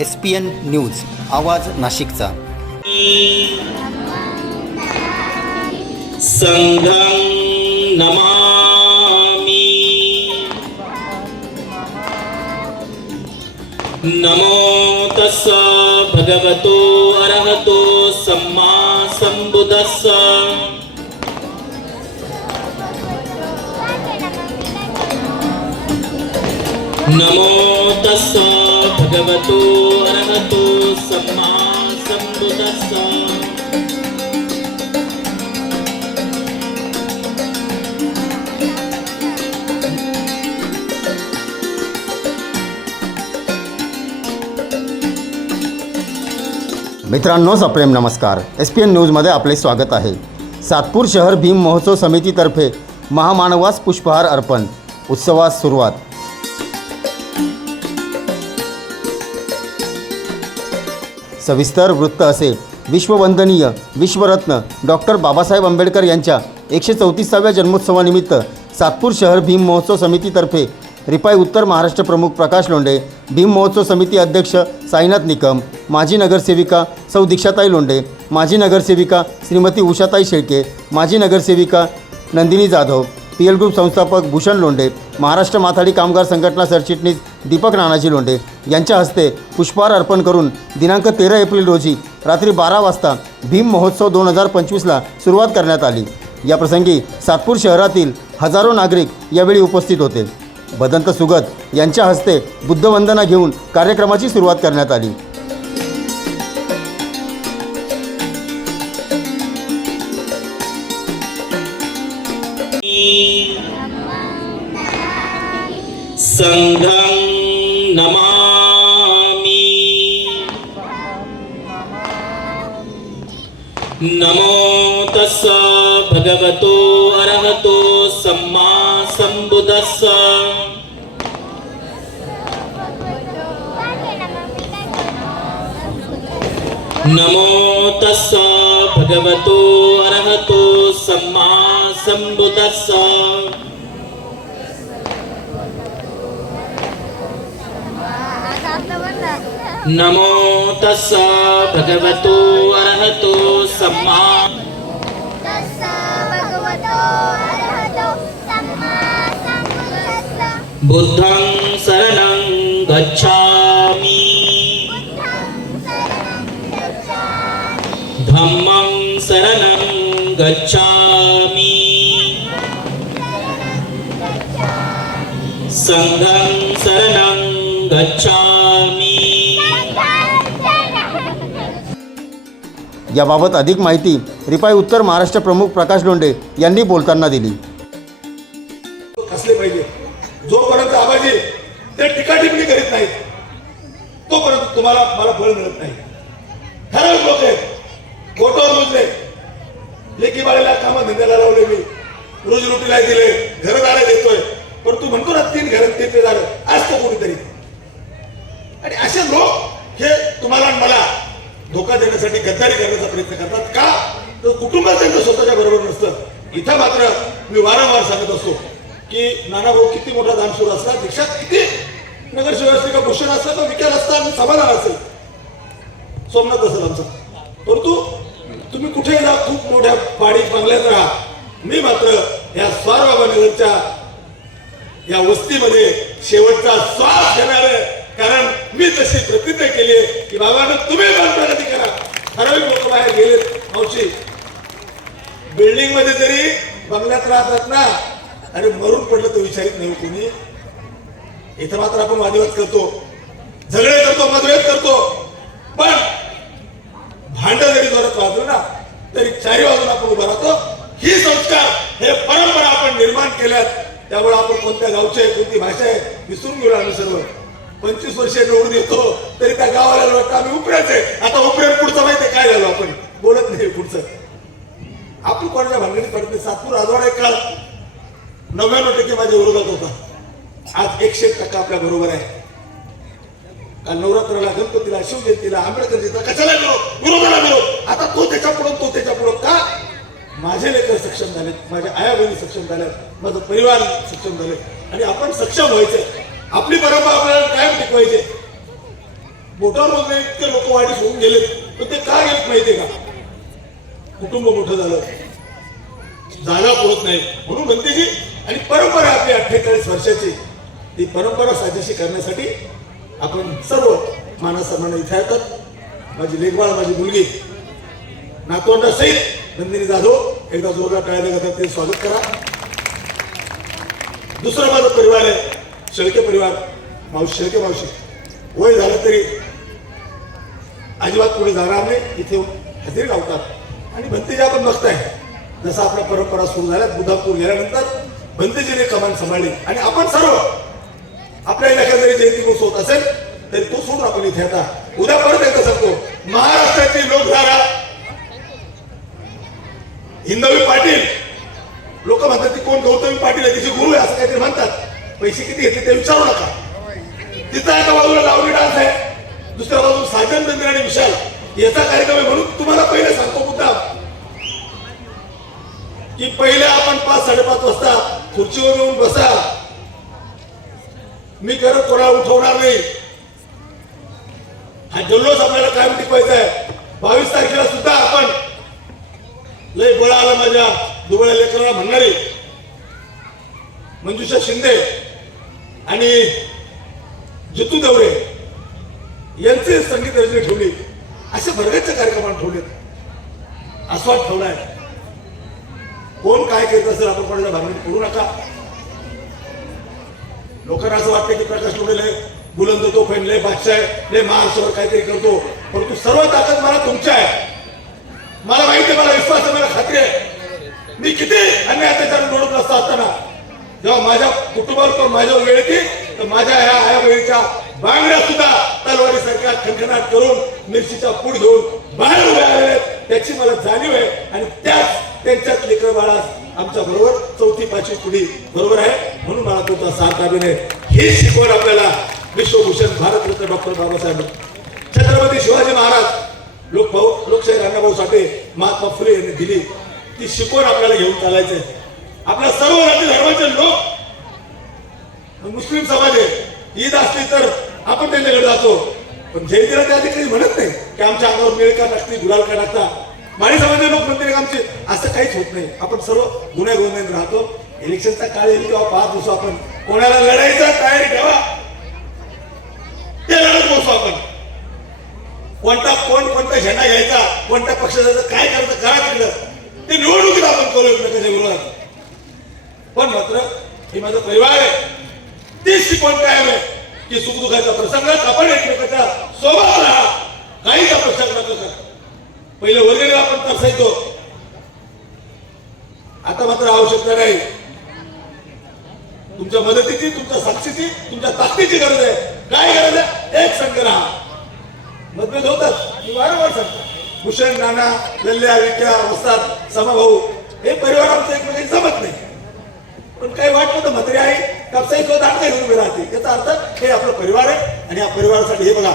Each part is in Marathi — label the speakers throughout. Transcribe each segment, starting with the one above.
Speaker 1: एस पी एन न्यूज आवाज नाशिकचा.
Speaker 2: सङ्घं नमामि. नमो तस्स भगवतो अरहतो सम्मा सम्बुधस्स नमो तस्स भगवतो अरहतो सम्मा
Speaker 1: मित्रांनो, सप्रेम नमस्कार. एस पी एन न्यूजमध्ये आपले स्वागत आहे. सातपूर शहर भीम महोत्सव समितीतर्फे महामानवास पुष्पहार अर्पण. उत्सवास सुरुवात. सविस्तर वृत्त असे विश्ववंदनीय विश्वरत्न डॉक्टर बाबासाहेब आंबेडकर यांच्या एकशे चौतीसाव्या जन्मोत्सवानिमित्त सातपूर शहर भीम महोत्सव समितीतर्फे रिपाई उत्तर महाराष्ट्र प्रमुख प्रकाश लोंढे भीम महोत्सव समिती अध्यक्ष साईनाथ निकम माजी नगरसेविका सौ दीक्षाताई लोंढे माजी नगरसेविका श्रीमती उषाताई शेळके माजी नगरसेविका Nandini Jadhav P L group संस्थापक भूषण लोंढे महाराष्ट्र माथाडी कामगार संघटना सरचिटणीस दीपक नानाजी लोंढे यांच्या हस्ते पुष्पहार अर्पण करून दिनांक तेरा एप्रिल रोजी रात्री बारा वाजता भीम महोत्सव दोन हजार पंचवीसला सुरुवात करण्यात आली. याप्रसंगी सातपूर शहरातील हजारो नागरिक यावेळी उपस्थित होते. भदंत सुगत यांच्या हस्ते बुद्धवंदना घेऊन कार्यक्रमाची सुरुवात करण्यात आली.
Speaker 2: सङ्घं नमामि नमो तस्स भगवतो अरहतो सम्मा सम्बुदस्स नमो तस्स भगवतो अरहतो सम्मा सम्बुदस्स नमो तस्स भगवतो अरहतो सम्मा बुद्धं सङ्घं शरणं गच्छामि।
Speaker 1: याबाबत अधिक माहिती रिपाई उत्तर महाराष्ट्र प्रमुख प्रकाश लोंढे यांनी बोलताना दिली.
Speaker 3: असले पाहिजे. जोपर्यंत आबाजी ते टीका टिप्पणी करीत नाहीत तोपर्यंत तुम्हाला मला फळ मिळत नाही. ठराविक लोक आहेत. रुजले लेखी बाळेला कामं धंद्याला लावले मी. रोजीरोटीला दिले. घरदारा देतोय पण तू म्हणतो ना घेतले घर तीन असतो कोणीतरी. आणि असे लोक हे तुम्हाला मला धोका देण्यासाठी गद्दारी करण्याचा प्रयत्न करतात. का? तर कुटुंब त्यांचं स्वतःच्या बरोबर नसतं. इथं मात्र मी वारंवार सांगत असतो की नाना भाऊ किती मोठा दानशूर असला देशात किती नगरसेवक का भूषण असलं तर विचार असता आणि समाधान असेल. सोमनाथ असेल आमचं. परंतु तुम्ही कुठे जा खूप मोठ्या पाडीत बंगल्यात राहा. मी मात्र या स्वारबाबा नगरच्या या वस्तीमध्ये शेवटचा श्वास घेणार आहे. कारण मी तशी प्रतिज्ञा केली आहे की बाबांना तुम्ही बांधण्यासाठी करा. ठराविक लोक बाहेर गेलेत. मावशी बिल्डिंगमध्ये जरी बंगल्यात राहतात ना अरे मरून पडलं तर विचारित नाही हो कोणी इथं मात्र आपण वादविवाद करतो. झगडे करतो मतभेद करतो. पण भांड जरी जोरात वाजलं ना तरी चारी बाजूला आपण उभा राहतो. ही संस्कार हे परंपरा आपण निर्माण केल्यात. त्यामुळे आपण कोणत्या गावचे कोणती भाषा आहे विसरून गेलो आम्ही सर्व. पंचवीस वर्ष निवडून येतो तरी त्या गावाला वाटतं आम्ही उपऱ्याच आहे आता उपऱ्या पुढचं माहिती आहे काय झालं आपण? बोलत नाही पुढचं. आपण कोणाच्या भानगडीत पडत नाही. सातपूर राजवाडा एक काळ नव्याण्णव टक्के माझ्या विरोधात होता. आज एकशे एक टक्का आपल्या बरोबर आहे. काल नवरात्राला गणपतीला शिवजयंतीला आंबेडकर जयंतीला कशाला विरोध विरोधाला विरोध आता तो त्याच्या पुढं तो त्याच्या पुढं का माझे लेकर सक्षम झालेत माझ्या आया बहिणी सक्षम झाल्यात माझं परिवार सक्षम झाले आणि आपण सक्षम व्हायचे. आपली परंपरा आपल्याला कायम टिकवायचे. मोठा मोजणे इतके लोक वाढीस होऊन गेले पण ते का येत माहितीये का? कुटुंब मोठं झालं. जागा पोहत नाही. म्हणून म्हणते की आणि परंपरा आपली अठ्ठेचाळीस वर्षाची. ती परंपरा साजेशी करण्यासाठी आपण सर्व मानसन्मान इथे येतात. माझी लेखबाळ माझी मुलगी नातवंडा सहित नंदिनी जाधव एकदा जोरदार टाळ्या जातात ते स्वागत करा. दुसरं माझं परिवार आहे शेळके परिवार. मावशी शेळके मावशी. वय झालं तरी अजिबात पुढे जाणार नाही इथे हजेरी लावतात. आणि भंतेजी आपण बघताय जसं आपल्या परंपरा सुरू झाल्या बुधापूर गेल्यानंतर भंतेजीने कमान सांभाळली. आणि आपण सर्व आपल्या इलाक्यात जरी जयंती महोत्सव होत असेल तरी तो सोडून आपण इथे आता. उद्या परत एकदा सांगतो महाराष्ट्राची लोकधारा हिंदवी पाटील. लोक म्हणतात ती कोण गौतमी पाटील आहे तिचे गुरु आहे असं काहीतरी म्हणतात. पैसे किती घेतले ते विचारू नका. तिथं एका बाजूला लावणी डान्स आहे दुसऱ्या बाजूला साजन चंद्र आणि विशाल. याचा कार्यक्रम आहे म्हणून तुम्हाला पहिले सांगतो मुद्दा की पहिले आपण पाच साडेपाच वाजता खुर्चीवर येऊन बसा. मी करत कोणाला उठवणार नाही. हा जल्लोष आपल्याला कायम टिकवायचा आहे. बावीस तारखेला लय बळ आला माझ्या दुबळ्या लेकराला म्हणणारे. मंजुषा शिंदे आणि जितू दवरे यांचे संगीत रचने ठेवली. असे भरगतचे कार्यक्रम ठेवलेत. आस्वाद ठेवलाय. कोण काय करत असेल आपण कोणाला भांडण करू नका. लोकांना असं वाटतं की प्रकाश लोडे बुलंद तो फैन लय बादशाह आहे लय महाराष्ट्रावर काहीतरी करतो. परंतु सर्व ताकद मला तुमच्या आहे. मला माहिती मला विश्वास आहे मला खात्री आहे. मी किती अन्याय अत्याचार लोडत नसता असताना जेव्हा माझ्या कुटुंबावर माझ्या माझ्यावर वेळ येते तर माझ्या ह्या आया बहिणीच्या बांगड्या सुद्धा तलवारी सारख्या खंडनाट करून मिरचीचा पूड घेऊन बाहेर उभे आलेले आहेत. त्याची मला जाणीव आहे आणि त्याच त्यांच्याच लेकर बाळा आमच्या बरोबर चौथी पाचवी पिढी बरोबर आहे. म्हणून मला तुमचा साथ अभिनय ही शिकवण आपल्याला विश्वभूषण भारतरत्न डॉक्टर बाबासाहेब छत्रपती शिवाजी महाराज लोकभाऊ लोकशाही अण्णाभाऊ साठे महात्मा फुले यांनी दिली. ती शिकवण आपल्याला घेऊन चालायचंय आपल्या सर्व राज्य धर्माचे लोक मुस्लिम समाज आहे. ईद असली तर आपण त्यांच्याकडे जातो. पण जयंतीला त्या ठिकाणी म्हणत नाही की आमच्या अंगावर मेळ का टाकते गुलाल का टाकता माळी समाजाचे लोक म्हणते आमचे असं काहीच होत नाही. आपण सर्व गुन्हे गोंधळात राहतो. इलेक्शनचा काळ येईल किंवा पाच बसू आपण कोणाला लढायचा तयारी ठेवा. ते लढत बसू आपण. कोणता कोण कोणता झेंडा घ्यायचा कोणत्या पक्षाचा काय करायचं करा तिकडं. ते निवडणुकीत आपण करू एकमेकांच्या विरोधात पण मात्र हे माझा परिवार आहे. तीच शिकवण कायम आहे की सुखदुखाच्या प्रसंगात आपण एकमेकाच्या सोबत राहा. काहीच अपेक्षा नका करा. पहिले वगैरे आपण तरसायचो. आता मात्र आवश्यकता नाही. तुमच्या मदतीची तुमच्या साक्षीची तुमच्या ताकदीची गरज आहे. काय गरज आहे? एक संघ राहा. मतभेद होतात. मी वारंवार सांगतो. भूषण नाना लल्ल्या विक्या वस्ताद समभाऊ हे परिवार आमचं एकमेकांनी जमत नाही. पण काही वाटलं तर म्हातारी आहे कापसाई तो दाट काही उभे राहते. याचा अर्थ हे आपलं परिवार आहे आणि या परिवारासाठी हे बघा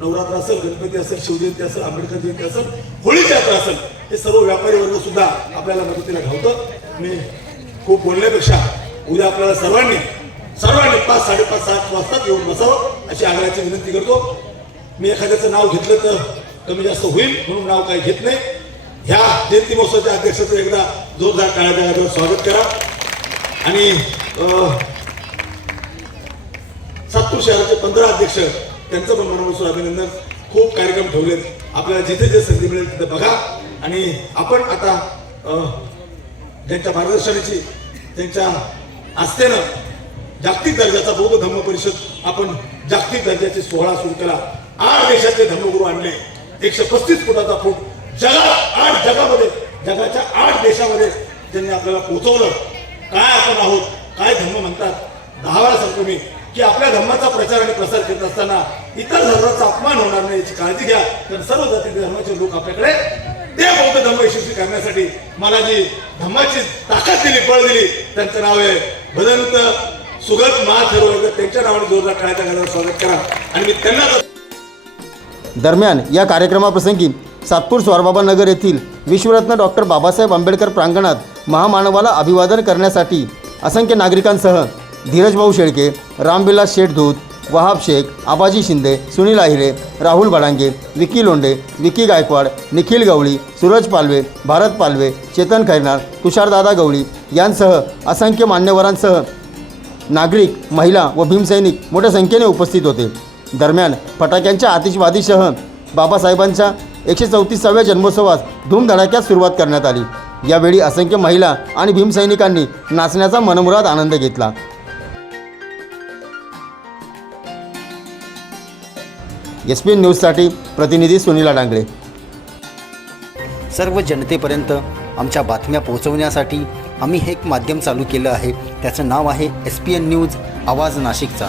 Speaker 3: नवरात्र असेल गणपती असेल शिवजयंती असेल आंबेडकर जयंती असेल होळीची यात्रा असेल हे सर्व व्यापारी वर्ग सुद्धा आपल्याला मदतीला धावतं मी खूप बोलण्यापेक्षा उद्या आपल्याला सर्वांनी सर्वांनी पाच साडेपाच सात वाजता येऊन बसावं अशी आग्रहाची विनंती करतो. मी एखाद्याचं नाव घेतलं तर कमी जास्त होईल म्हणून नाव काही घेत नाही. ह्या जयंती महोत्सवाच्या अध्यक्षाचं एकदा जोरदार टाळ्या स्वागत करा. आणि सातपूर शहराचे पंधरा अध्यक्ष त्यांचं पण मनापासून अभिनंदन. खूप कार्यक्रम ठेवलेत. आपल्याला जिथे जे संधी मिळेल तिथे बघा. आणि आपण आता त्यांच्या मार्गदर्शनाची त्यांच्या आस्थेनं जागतिक दर्जाचा बौद्ध धम्म परिषद आपण जागतिक दर्जाचे सोहळा सुरू केला. आठ देशातले धर्मगुरू आणले. एकशे पस्तीस फुटाचा फूट जगात आठ जगामध्ये जगाच्या आठ देशामध्ये त्यांनी आपल्याला पोहोचवलं. काय आपण आहोत? काय धर्म म्हणतात? दहा वेळा सांगतो मी की आपल्या धर्माचा प्रचार आणि प्रसार करत असताना इतर धर्माचा अपमान होणार नाही याची काळजी घ्या. कारण सर्व जाती धर्माचे लोक आपल्याकडे ते बौद्ध धर्म यशस्वी करण्यासाठी मला जी धर्माची ताकद दिली बळ दिली. त्यांचं नाव आहे भदंत सुगत महाथर्व त्यांच्या नावाने जोरदार काळाच्या गजावर स्वागत करा. आणि मी त्यांना
Speaker 1: दरम्यान या कार्यक्रमाप्रसंगी सातपूर स्वारबाबा नगर येथील विश्वरत्न डॉक्टर बाबासाहेब आंबेडकर प्रांगणात महामानवाला अभिवादन करण्यासाठी असंख्य नागरिकांसह धीरजभाऊ शेळके रामविलास शेठधूत वहाब शेख आबाजी शिंदे सुनील आहिरे राहुल बडांगे विकी लोंडे विकी गायकवाड निखिल गवळी सूरज पालवे भारत पालवे चेतन खैरनार तुषारदादा गवळी यांसह असंख्य मान्यवरांसह नागरिक महिला व भीमसैनिक मोठ्या संख्येने उपस्थित होते. दरम्यान फटाक्यांच्या आतिषबाजीसह बाबासाहेबांच्या एकशे चौतीसाव्या जन्मोत्सवास धूमधडाक्यात सुरुवात करण्यात आली. यावेळी असंख्य महिला आणि भीमसैनिकांनी नाचण्याचा मनमुराद आनंद घेतला. एस पी एन न्यूजसाठी प्रतिनिधी सुनीला डांगळे. सर्व जनतेपर्यंत आमच्या बातम्या पोहोचवण्यासाठी आम्ही हे एक माध्यम चालू केलं आहे. त्याचं नाव आहे एस पी एन न्यूज आवाज नाशिकचा.